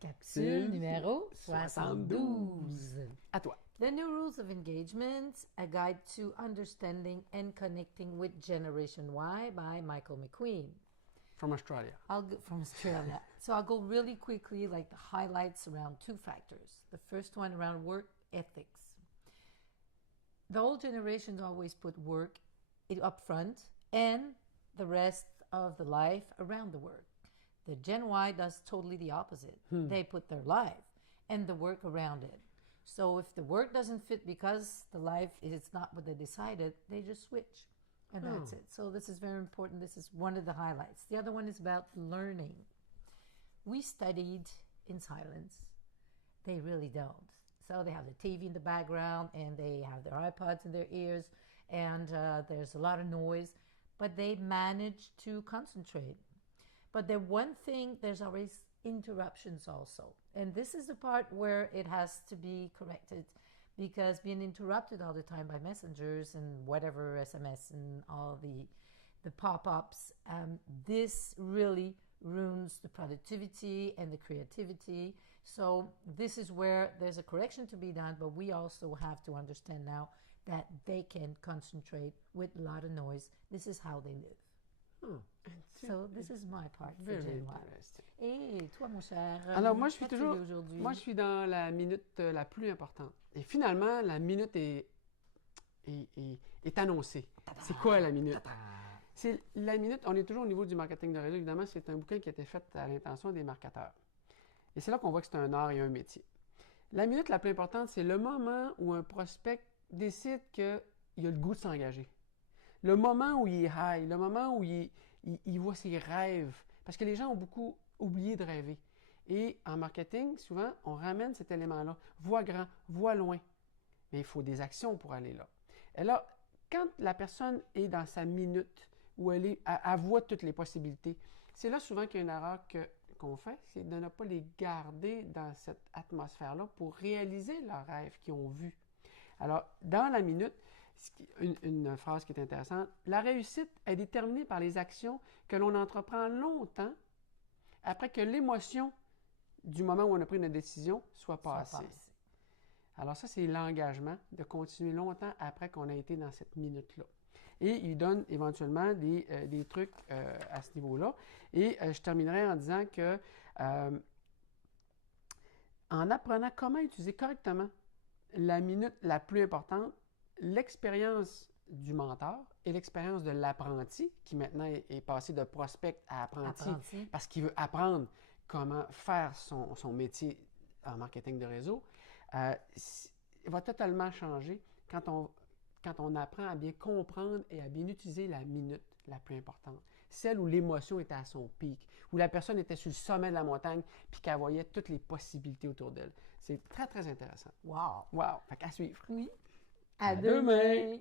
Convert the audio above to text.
Capsule numéro 72. À toi. The New Rules of Engagement, a guide to understanding and connecting with Generation Y by Michael McQueen. From Australia. From Australia. So I'll go really quickly, like the highlights around two factors. The first one around work ethics. The old generations always put work up front and the rest of the life around the work. The Gen Y does totally the opposite. They put their life and the work around it. So if the work doesn't fit because the life is not what they decided, they just switch. And that's it. So this is very important. This is one of the highlights. The other one is about learning. We studied in silence. They really don't. So they have the TV in the background and they have their iPods in their ears and there's a lot of noise, but they manage to concentrate. But the one thing, there's always interruptions also. And this is the part where it has to be corrected, because being interrupted all the time by messengers and whatever, SMS and all the pop-ups, this really ruins the productivity and the creativity. So this is where there's a correction to be done, but we also have to understand now that they can concentrate with a lot of noise. This is how they live. So this is my part for Gen Y. Et toi, mon cher, alors moi je suis dans la minute la plus importante. Et finalement, la minute est annoncée. C'est quoi la minute? C'est la minute, on est toujours au niveau du marketing de réseau. Évidemment, c'est un bouquin qui a été fait à l'intention des marketeurs. Et c'est là qu'on voit que c'est un art et un métier. La minute la plus importante, c'est le moment où un prospect décide qu'il a le goût de s'engager. Le moment où il est high, le moment où il voit ses rêves. Parce que les gens ont beaucoup oublié de rêver. Et en marketing, souvent, on ramène cet élément-là. Vois grand, vois loin. Mais il faut des actions pour aller là. Et là, quand la personne est dans sa minute, où elle voit toutes les possibilités, c'est là souvent qu'il y a une erreur qu'on fait, c'est de ne pas les garder dans cette atmosphère-là pour réaliser leurs rêves qu'ils ont vus. Alors, dans la minute, une phrase qui est intéressante, la réussite est déterminée par les actions que l'on entreprend longtemps après que l'émotion du moment où on a pris une décision soit passée. Alors ça, c'est l'engagement de continuer longtemps après qu'on a été dans cette minute-là. Et il donne éventuellement des trucs à ce niveau-là. Et je terminerai en disant que en apprenant comment utiliser correctement la minute la plus importante, l'expérience du mentor et l'expérience de l'apprenti, qui maintenant est passé de prospect à apprenti. Parce qu'il veut apprendre comment faire son métier en marketing de réseau, va totalement changer quand on apprend à bien comprendre et à bien utiliser la minute la plus importante. Celle où l'émotion était à son pic, où la personne était sur le sommet de la montagne puis qu'elle voyait toutes les possibilités autour d'elle. C'est très, très intéressant. Wow! Wow! Fait qu'à suivre. Oui. À demain!